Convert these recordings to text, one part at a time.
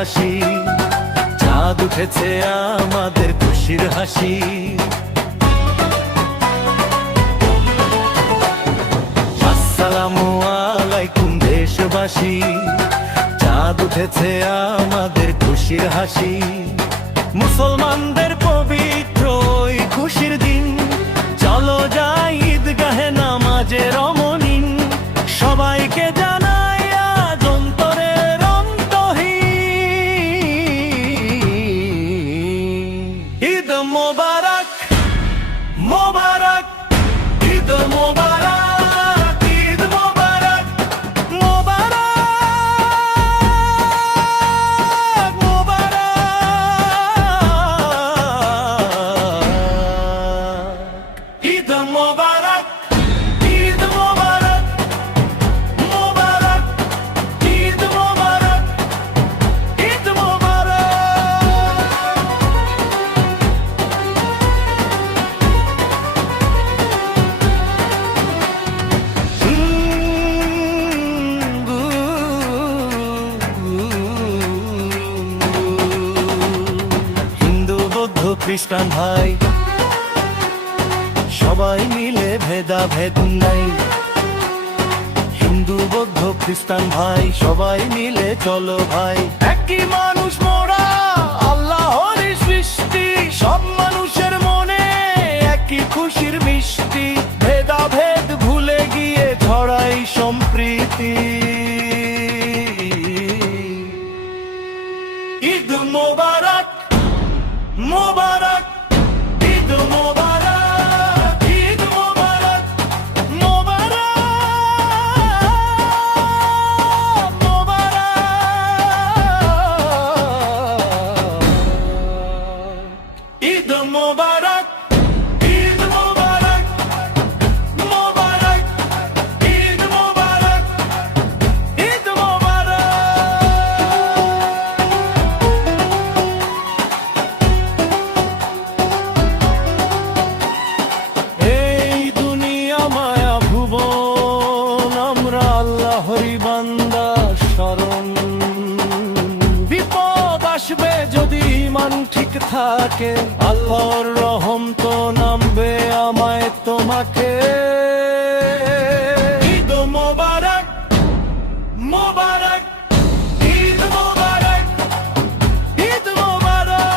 বাসি, চাঁদ উঠেছে আমাদের খুশির হাসি। আসসালামু আলাইকুম দেশবাসী, চাঁদ উঠেছে আমাদের খুশির হাসি। মুসলমানদের পবিত্র ওই খুশির দিন, চলো যাই ঈদগাহে নামাজে রমণীন। সবাইকে জানাই আজ অন্তরের অন্তহীন ঈদ মোবারক, মোবারক ঈদ মোবারক, ঈদ মোবারক, মোবারক মোবারক ঈদ মোবারক, ঈদ মোবারক, মোবারক ঈদ মোবারক, ঈদ মোবারক। হিন্দু বৌদ্ধ খ্রিস্টান ভাই সবাই মিলে ভেদাভেদ নাই। হিন্দু বৌদ্ধ খ্রিস্টান ভাই সবাই মিলে চলো ভাই, একই মানুষ মোরা আল্লাহরই সৃষ্টি। সব মানুষের মনে একই খুশির মিষ্টি, ভেদাভেদ ভুলে গিয়ে ছড়াই সম্প্রীতি। ঈদ মোবারক, মোবারক ঈদ মোবারক, ঈদ মোবারক, মোবারক মোবারক ঈদ মোবারক, ঈদ মোবারক, মোবারক ঈদ মোবারক, ঈদ মোবারক। এই দুনিয়া মায়া ভুবন, আমরা আল্লাহরই বান্দা শরণ। বিপদ আসবে যদি ঈমান ঠিক থাকে, আল্লাহর রহম তো নামবে আমায় তোমাকে। ঈদ মোবারক, মোবারক ঈদ মোবারক, ঈদ মোবারক।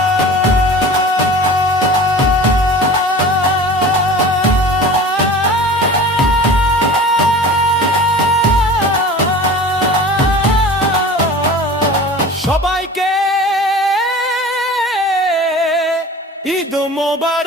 সবাইকে ঈদ মোবারক।